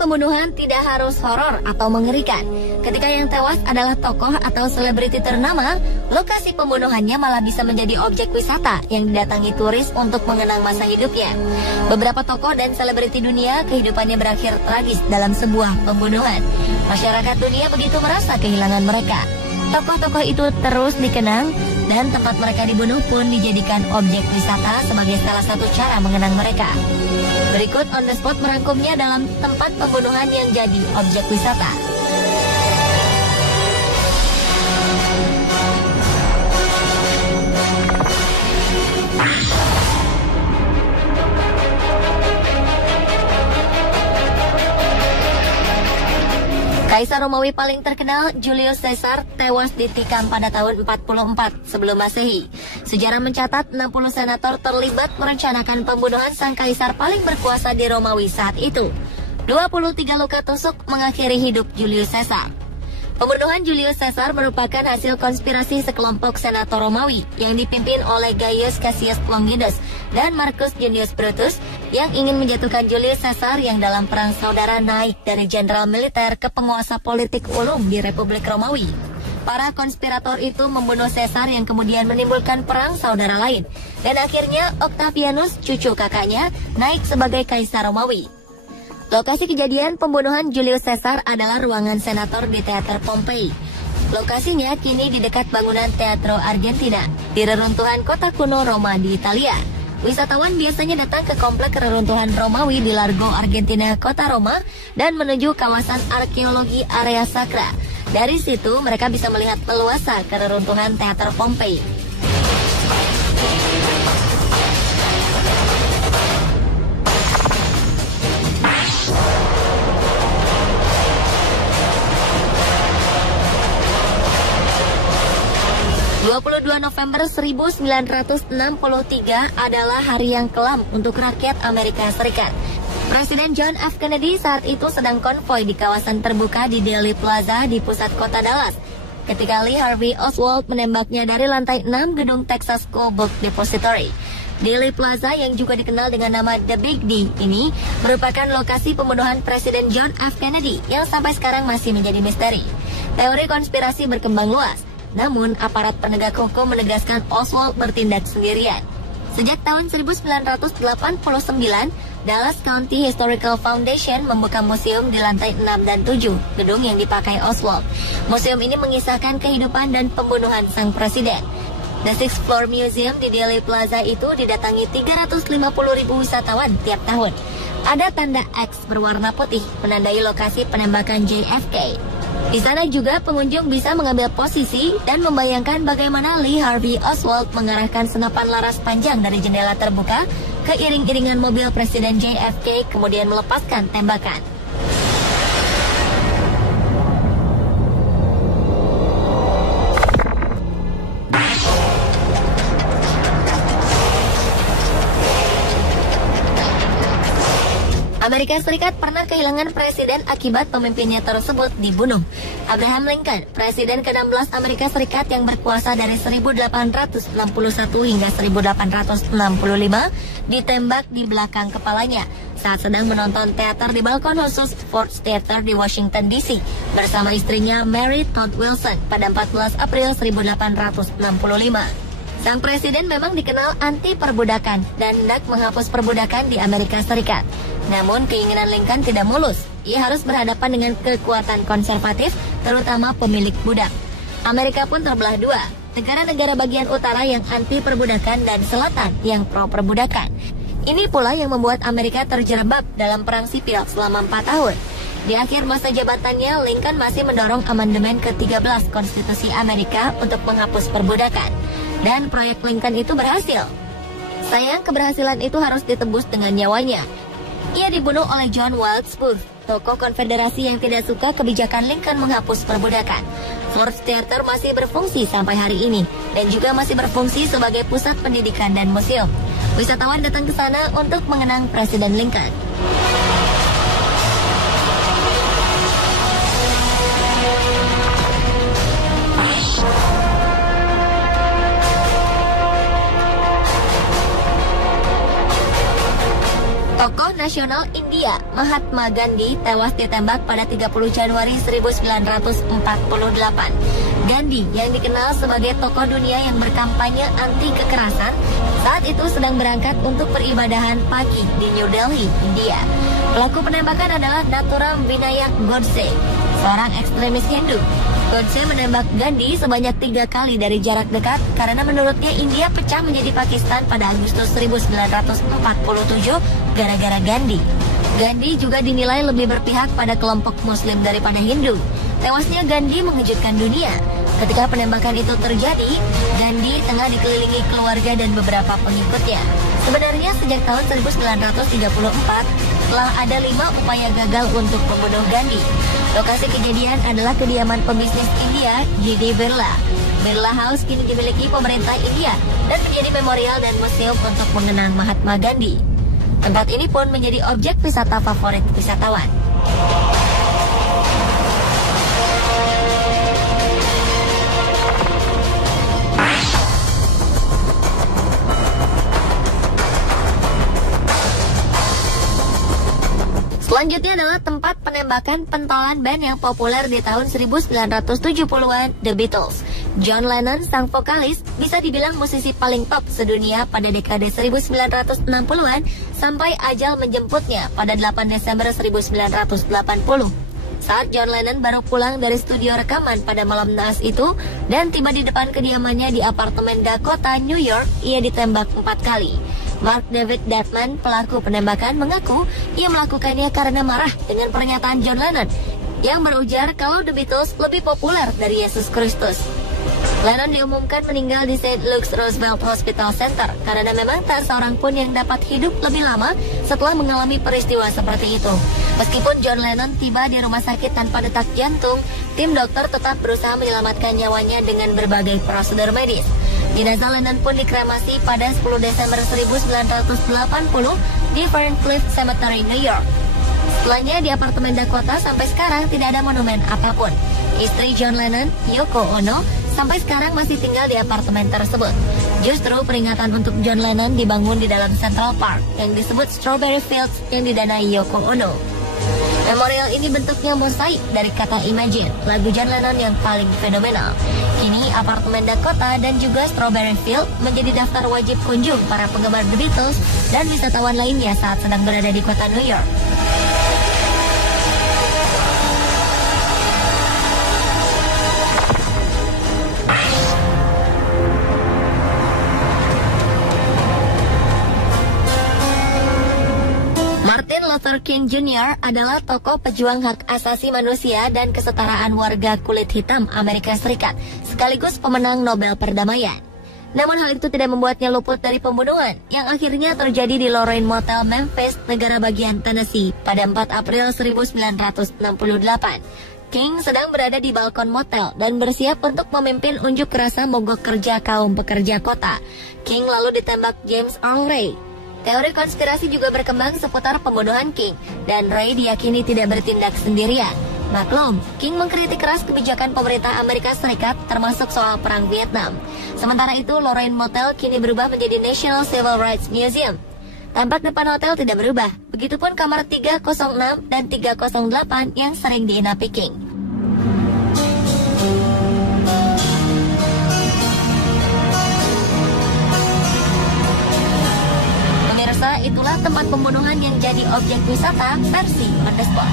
pembunuhan tidak harus horor atau mengerikan. Ketika yang tewas adalah tokoh atau selebriti ternama, lokasi pembunuhannya malah bisa menjadi objek wisata yang didatangi turis untuk mengenang masa hidupnya. Beberapa tokoh dan selebriti dunia kehidupannya berakhir tragis dalam sebuah pembunuhan. Masyarakat dunia begitu merasa kehilangan mereka. Tokoh-tokoh itu terus dikenang dan tempat mereka dibunuh pun dijadikan objek wisata sebagai salah satu cara mengenang mereka. Berikut On The Spot merangkumnya dalam tempat pembunuhan yang jadi objek wisata. Kaisar Romawi paling terkenal, Julius Caesar, tewas ditikam pada tahun 44 sebelum Masehi. Sejarah mencatat 60 senator terlibat merencanakan pembunuhan sang kaisar paling berkuasa di Romawi saat itu. 23 luka tusuk mengakhiri hidup Julius Caesar. Pembunuhan Julius Caesar merupakan hasil konspirasi sekelompok senator Romawi yang dipimpin oleh Gaius Cassius Longinus dan Marcus Junius Brutus yang ingin menjatuhkan Julius Caesar yang dalam perang saudara naik dari jenderal militer ke penguasa politik ulung di Republik Romawi. Para konspirator itu membunuh Caesar yang kemudian menimbulkan perang saudara lain. Dan akhirnya Octavianus, cucu kakaknya, naik sebagai kaisar Romawi. Lokasi kejadian pembunuhan Julius Caesar adalah ruangan senator di Teater Pompei. Lokasinya kini di dekat bangunan Teatro Argentina, di reruntuhan kota kuno Roma di Italia. Wisatawan biasanya datang ke komplek reruntuhan Romawi di Largo Argentina, kota Roma, dan menuju kawasan arkeologi area Sacra. Dari situ mereka bisa melihat leluasa ke reruntuhan Teater Pompei. November 1963 adalah hari yang kelam untuk rakyat Amerika Serikat. Presiden John F. Kennedy saat itu sedang konvoi di kawasan terbuka di Dealey Plaza di pusat kota Dallas, ketika Lee Harvey Oswald menembaknya dari lantai 6 gedung Texas School Book Depository. Dealey Plaza yang juga dikenal dengan nama The Big D ini merupakan lokasi pembunuhan Presiden John F. Kennedy yang sampai sekarang masih menjadi misteri. Teori konspirasi berkembang luas. Namun, aparat penegak hukum menegaskan Oswald bertindak sendirian. Sejak tahun 1989, Dallas County Historical Foundation membuka museum di lantai 6 dan 7, gedung yang dipakai Oswald. Museum ini mengisahkan kehidupan dan pembunuhan sang presiden. The Sixth Floor Museum di Dealey Plaza itu didatangi 350.000 wisatawan tiap tahun. Ada tanda X berwarna putih menandai lokasi penembakan JFK. Di sana juga pengunjung bisa mengambil posisi dan membayangkan bagaimana Lee Harvey Oswald mengarahkan senapan laras panjang dari jendela terbuka ke iring-iringan mobil Presiden JFK kemudian melepaskan tembakan. Amerika Serikat pernah kehilangan presiden akibat pemimpinnya tersebut dibunuh. Abraham Lincoln, presiden ke-16 Amerika Serikat yang berkuasa dari 1861 hingga 1865, ditembak di belakang kepalanya saat sedang menonton teater di balkon khusus Ford's Theater di Washington DC bersama istrinya Mary Todd Wilson pada 14 April 1865. Sang presiden memang dikenal anti perbudakan dan hendak menghapus perbudakan di Amerika Serikat. Namun keinginan Lincoln tidak mulus. Ia harus berhadapan dengan kekuatan konservatif, terutama pemilik budak. Amerika pun terbelah dua. Negara-negara bagian utara yang anti perbudakan dan selatan yang pro perbudakan. Ini pula yang membuat Amerika terjerembab dalam perang sipil selama 4 tahun. Di akhir masa jabatannya, Lincoln masih mendorong amandemen ke-13 Konstitusi Amerika untuk menghapus perbudakan. Dan proyek Lincoln itu berhasil. Sayang, keberhasilan itu harus ditebus dengan nyawanya. Ia dibunuh oleh John Wilkes Booth, tokoh konfederasi yang tidak suka kebijakan Lincoln menghapus perbudakan. Ford's Theater masih berfungsi sampai hari ini, dan juga masih berfungsi sebagai pusat pendidikan dan museum. Wisatawan datang ke sana untuk mengenang Presiden Lincoln. Tokoh nasional India, Mahatma Gandhi, tewas ditembak pada 30 Januari 1948. Gandhi, yang dikenal sebagai tokoh dunia yang berkampanye anti kekerasan, saat itu sedang berangkat untuk peribadahan pagi di New Delhi, India. Pelaku penembakan adalah Nathuram Vinayak Godse, seorang ekstremis Hindu. Godse menembak Gandhi sebanyak 3 kali dari jarak dekat karena menurutnya India pecah menjadi Pakistan pada Agustus 1947 gara-gara Gandhi. Gandhi juga dinilai lebih berpihak pada kelompok Muslim daripada Hindu. Tewasnya Gandhi mengejutkan dunia. Ketika penembakan itu terjadi, Gandhi tengah dikelilingi keluarga dan beberapa pengikutnya. Sebenarnya sejak tahun 1934 telah ada 5 upaya gagal untuk membunuh Gandhi. Lokasi kejadian adalah kediaman pebisnis India, G.D. Birla. Birla House kini dimiliki pemerintah India dan menjadi memorial dan museum untuk mengenang Mahatma Gandhi. Tempat ini pun menjadi objek wisata favorit wisatawan. Selanjutnya adalah tempat penembakan pentolan band yang populer di tahun 1970-an, The Beatles. John Lennon, sang vokalis, bisa dibilang musisi paling top sedunia pada dekade 1960-an sampai ajal menjemputnya pada 8 Desember 1980. Saat John Lennon baru pulang dari studio rekaman pada malam naas itu dan tiba di depan kediamannya di apartemen Dakota, New York, ia ditembak 4 kali. Mark David Chapman, pelaku penembakan, mengaku ia melakukannya karena marah dengan pernyataan John Lennon yang berujar kalau The Beatles lebih populer dari Yesus Kristus. Lennon diumumkan meninggal di St. Luke's Roosevelt Hospital Center karena memang tak seorang pun yang dapat hidup lebih lama setelah mengalami peristiwa seperti itu. Meskipun John Lennon tiba di rumah sakit tanpa detak jantung, tim dokter tetap berusaha menyelamatkan nyawanya dengan berbagai prosedur medis. Jenazah Lennon pun dikremasi pada 10 Desember 1980 di Ferncliff Cemetery, New York. Setelahnya di apartemen Dakota sampai sekarang tidak ada monumen apapun. Istri John Lennon, Yoko Ono, sampai sekarang masih tinggal di apartemen tersebut. Justru peringatan untuk John Lennon dibangun di dalam Central Park yang disebut Strawberry Fields yang didanai Yoko Ono. Memorial ini bentuknya mosaik dari kata Imagine, lagu John Lennon yang paling fenomenal. Kini apartemen Dakota dan juga Strawberry Field menjadi daftar wajib kunjung para penggemar The Beatles dan wisatawan lainnya saat sedang berada di kota New York. Martin Luther King Jr. adalah tokoh pejuang hak asasi manusia dan kesetaraan warga kulit hitam Amerika Serikat, sekaligus pemenang Nobel Perdamaian. Namun hal itu tidak membuatnya luput dari pembunuhan yang akhirnya terjadi di Lorraine Motel, Memphis, negara bagian Tennessee pada 4 April 1968. King sedang berada di balkon motel dan bersiap untuk memimpin unjuk rasa mogok kerja kaum pekerja kota. King lalu ditembak James Earl Ray. Teori konspirasi juga berkembang seputar pembunuhan King, dan Ray diyakini tidak bertindak sendirian. Maklum, King mengkritik keras kebijakan pemerintah Amerika Serikat termasuk soal perang Vietnam. Sementara itu, Lorraine Motel kini berubah menjadi National Civil Rights Museum. Tampak depan hotel tidak berubah, begitupun kamar 306 dan 308 yang sering diinapi King. Itulah tempat pembunuhan yang jadi objek wisata versi on the spot.